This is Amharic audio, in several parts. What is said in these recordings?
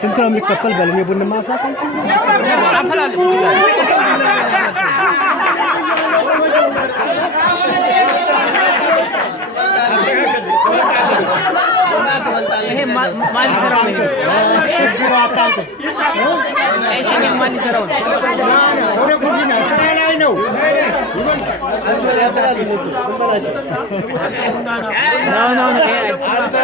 ስንት ነው የሚከፈል? በለም የቡና ማፍላት አፈላል ይሄ ማን ይሰራው ነው? ግሮ አጣልተ እሺ ማን ይሰራው ነው? ወደ ኩሊና ስራ ላይ ነው። አስበላ ያፈላል እነሱ ዝምባላቸው ነው አንተ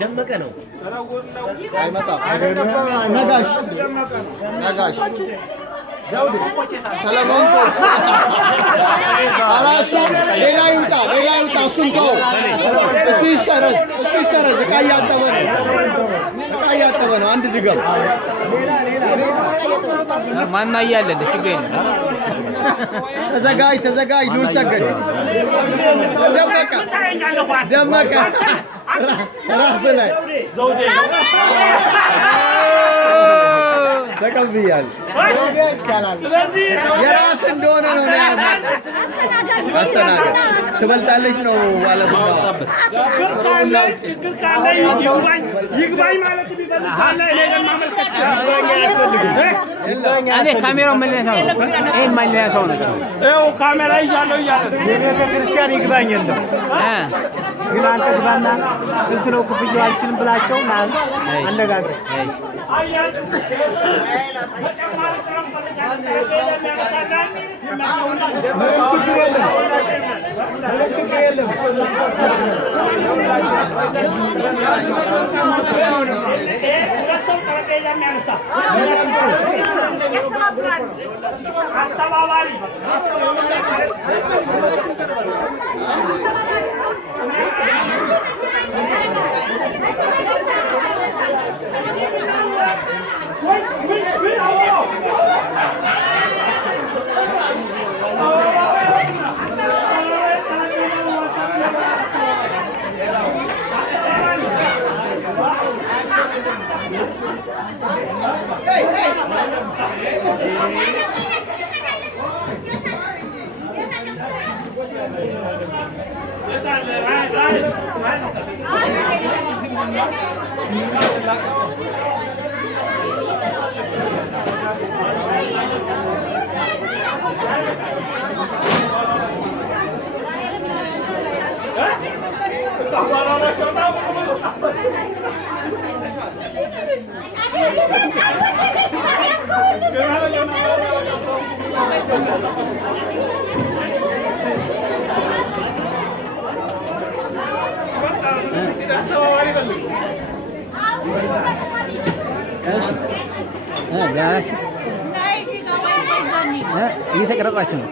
ደመቀ ነው አይመጣም። ነጋሽ ነጋሽ ዳውድ ሰለሞን ኮች አራሳ ሌላ ይውጣ እሱን ተው። እሱ ይሰረዝ ዕቃ እያጠበ ነው። አንድ ድገም ማና እያለ ችግር ተዘጋጅ ሉል ሰገድ ደመቀ ራስ ላይ ተቀብያለሁ። የራስ እንደሆነ ነው አስተናጋጅ ትበልጣለች ነው ማለት ነው። ችግር ካለ ይግባኝ ማለት ቢፈልጋለ እኔ ካሜራው መለያው ይሄ ማለያው ነው። ይኸው ካሜራ ይዣለሁ እያለ የቤተ ክርስቲያን ይግባኝ የለም ግን አንተ ግባና ስንት ነው ክፍያው አልችልም ብላቸው አነጋግረኝ። እየተቀረጻችሁ ነው።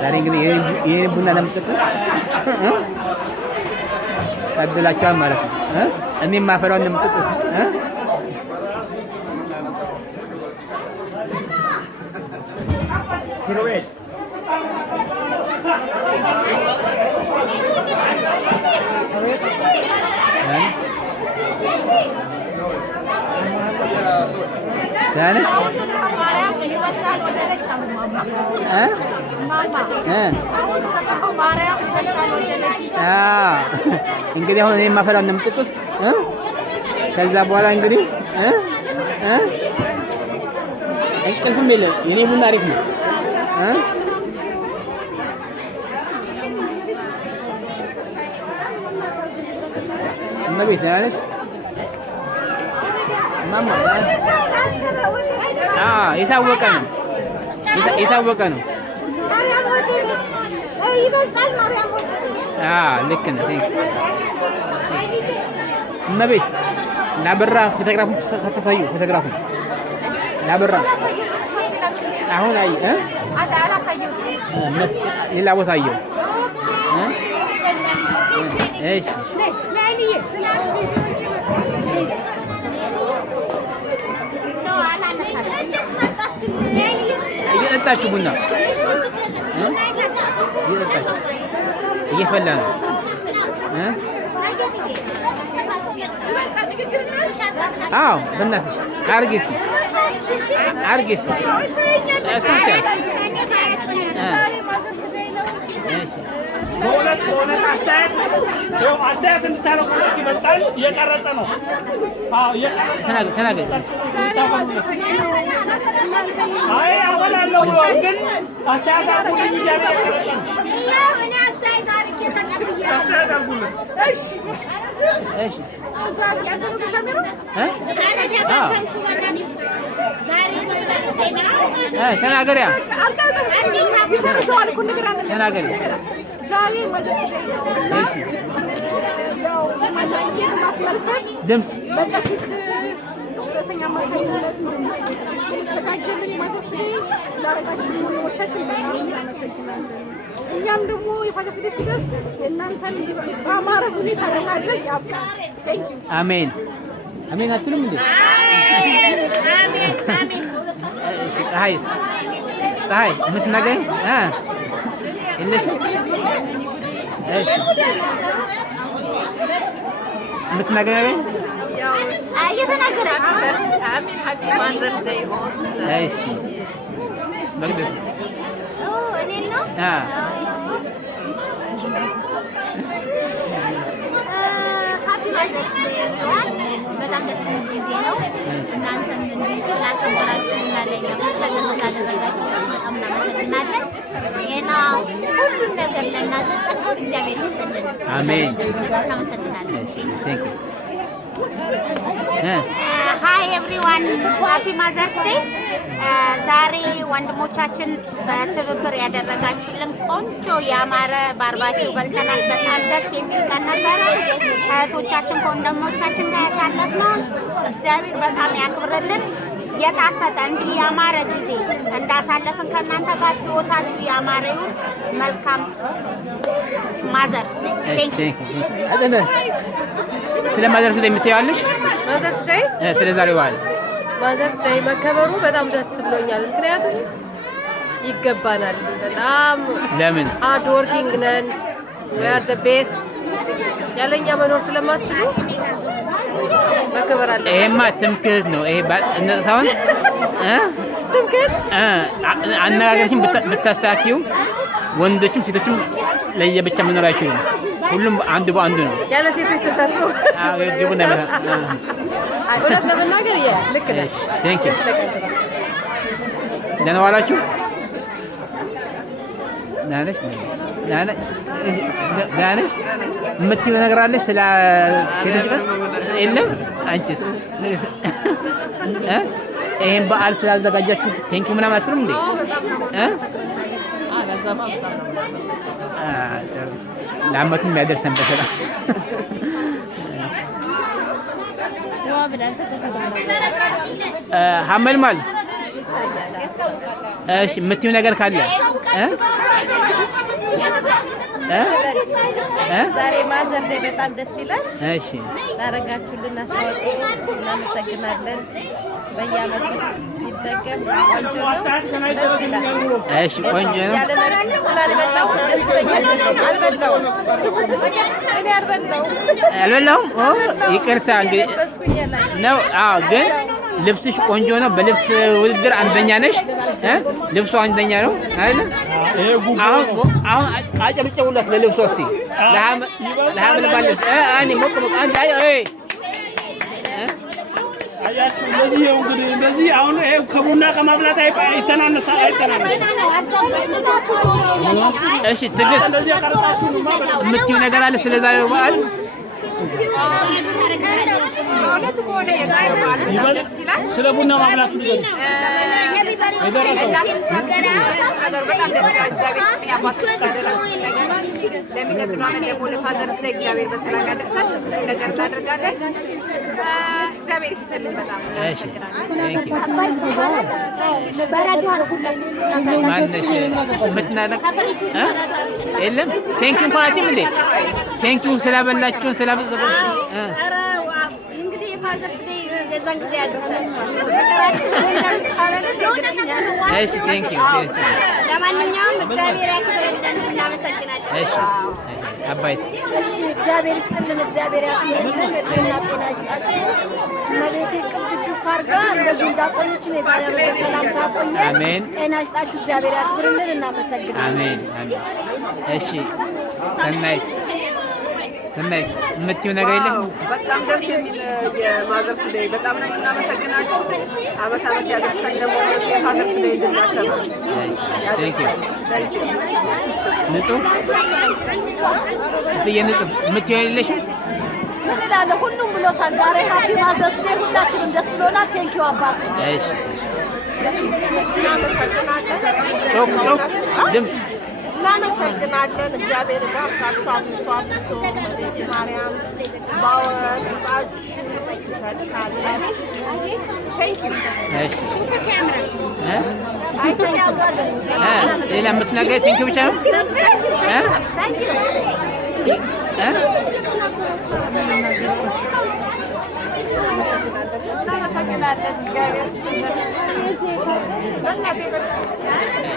ዛሬ እንግዲህ ይሄን ቡና ለምትጠጡ ታድላችኋል ማለት ነው። እኔም ማፈራውን ለምትጠጡ ኪሮቤል ዳነ እንግዲህ አሁን እኔም ማፈራውን እንደምትጠጡት ከዛ በኋላ እንግዲህ እንቅልፍም የለም። የኔ ቡና አሪፍ ነው። እመቤት ደህና ነሽ? ማማ የታወቀ ነው የታወቀ ነው። ልክ ነህ። እመቤት ላበራ ፎቶግራፉን ተሳዩ። ፎቶግራፉን ላበራ አሁን አይ ሌላ ቦታ አየው። እሺ እየጠጣችሁ ቡና እየፈላ ነው። አዎ በእናትሽ አድርጊ እስኪ አድርጊ እስኪ በእውነት አስተያየት እንድታደርጉበት ይመጣል። እየቀረጸ ነው። ተናገር። አይ አበላለሁ ብሏል፣ ግን አስተያየት አድርጉልኝ እያለ እየቀረጸ ነው። አስተያየት አድርጉልኝ። ተናገሪያ ተናገሪ። ድምፅ በቀሲስ ረሰኛ አማካኝነት ስለተዘጋጀልን ማዘርስ ዴይ ስላደረጋችሁ ወንድሞቻችን በጣም እናመሰግናለን። እኛም ደግሞ የፋዘርስ ዴይ ሲደርስ የእናንተን በአማረ ሁኔታ ለማድረግ ያብቃን። አሜን አሜን አትሉም እንዴ? ፀሐይስ ፀሐይ የምትናገኝ የለሽም? እሺ የምትናገኝ እየተናገረ አሜን ሀቂ ማዘርስ ዴይ ሆን። እሺ መቅደስ እኔ ነው ሃፒ ማዘርስ ዴይ በጣም ደስ የሚል ጊዜ ነው። እናንተም ስላከበራችሁ እና ለእኛ ስላደረጋችሁ በጣም እናመሰግናለን። ጤና ሁሉም ነገር ለእናንተ ጸጋውን እግዚአብሔር ይስጥልን። አሜን። እናመሰግናለን። ሃይ ኤቭሪዋን ሃፒ ማዘርስ ዴይ። ዛሬ ወንድሞቻችን በትብብር ያደረጋችሁልን ቆንጆ ያማረ ባርባኪው በልተናል። በጣም ደስ የሚል ቀን ነበረ። እህቶቻችን ከወንድሞቻችን ጋር ያሳለፍነው እግዚአብሔር በጣም ያክብርልን። የጣፈጠ እንዲህ ያማረ ጊዜ እንዳሳለፍን ከእናንተ ጋር ህይወታችሁ ያማረ ይሁን። መልካም ማዘርስ ዴይ። ስለ ማዘርስ ዴይ የምትይዋለሽ? ማዘርስ ዴይ ስለ ዛሬው በዓል ማዘርስ ዴይ መከበሩ በጣም ደስ ብሎኛል። ምክንያቱም ይገባናል። በጣም ለምን ሃርድ ወርኪንግ ነን። we are the best። ያለኛ መኖር ስለማትችሉ መከበር አለ። ይሄማ ትምክህት ነው። ይሄ እንደታውን ትምክህት አነጋገርሽን ብታስተካክዩ ወንዶችም ሴቶችም ለየብቻ መኖር አይችሉም። ሁሉም አንዱ በአንዱ ነው። ያለ ሴቶች ተሳትፎ ግቡና እውነት ለመናገር ልክ ነሽ። ቴንክ ዩ። ደህና ዋላችሁ? ደህና ነሽ? የምትይው ነገር አለሽ ስለ ሴቶች ጋር? የለም? አንቺስ ይሄን በዓል ስላዘጋጃችሁ ቴንክ ዩ ምናምን አትሉም እንዴ? ለአመቱም ያደርሰን በሰላም። ሀመልማል እሺ የምትይው ነገር ካለ ዛሬ ማዘር ዴይ በጣም ደስ ይላል። እሺ ላደረጋችሁልን አስተዋጽኦ እናመሰግናለን። በየዓመቱ ይደገም። ቆንጆ ነው። እሺ ቆንጆ ነው። አልበላሁም። ይቅርታ እንግዲህ ነው። አዎ ግን ልብስሽ ቆንጆ ነው። በልብስ ውድድር አንደኛ ነሽ። ልብሱ አንደኛ ነው አይደል? አሁን አጨብጭቡላት ለልብሱ። እስቲ ለሐመል ባልስ አኒ ሞቅ አንተ አያችሁ እንደዚህ እንግዲህ እንደዚህ አሁን ይሄ ከቡና ከማብላት አይተናነሳ። እሺ ትግስት የምትይው ነገር አለ ስለ ዛሬው በዓል? ስለ ቡና ማብላችሁ ንገሩ። ለሚቀጥለው ዓመት ደግሞ ለፋዘርስ ዴይ እግዚአብሔር በሰላም ያደርሳል ነገር እናደርጋለን። እግዚአብሔር ይስጥልን። በጣም የለም ቴንኪው እንኳን አትይም እንዴ? ቴንኪው ስላበላችሁን የዛን ጊዜ ያደርሳል። እሺ ቴንኪው። ለማንኛውም እግዚአብሔር ያክብርልን፣ እናመሰግናለን። እሺ አባይስ እሺ እግዚአብሔር ይስጥልን፣ እግዚአብሔር ያክብርልን፣ እድሜና ጤና ይስጣችሁ። እመቤቴ ቅፍ ድግፍ አድርጋ እንደዚህ እንዳቆየችን የዛሬ ዓመት በሰላም ታቆየን። አሜን። ጤና ይስጣችሁ፣ እግዚአብሔር ያክብርልን፣ እናመሰግናለን። አሜን አሜን። እሺ ሰናይት የምትይው ነገር የለም? በጣም ደስ የሚል የማዘርስ ዴይ በጣም ነው የምናመሰግናችሁ። ዓመት ያደርሰን ደግሞ የፋዘርስ ዴይ እንድናከብር ንጹህ የምትይው የለሽም? ምን እላለሁ? ሁሉም ብሎታል። ዛሬ ሃፒ ማዘርስ ዴይ ሁላችንም ደስ ብሎናል። ቴንኪው አባት። እሺ ጮክ ድምፅ እናመሰግናለን። እግዚአብሔር ባርካችሁ አብዝቶ ማርያም ባወጣችሁ ተልካለን። ቴንኪው ሌላ የምትናገር ቴንኪው ብቻ ነው? እናመሰግናለን።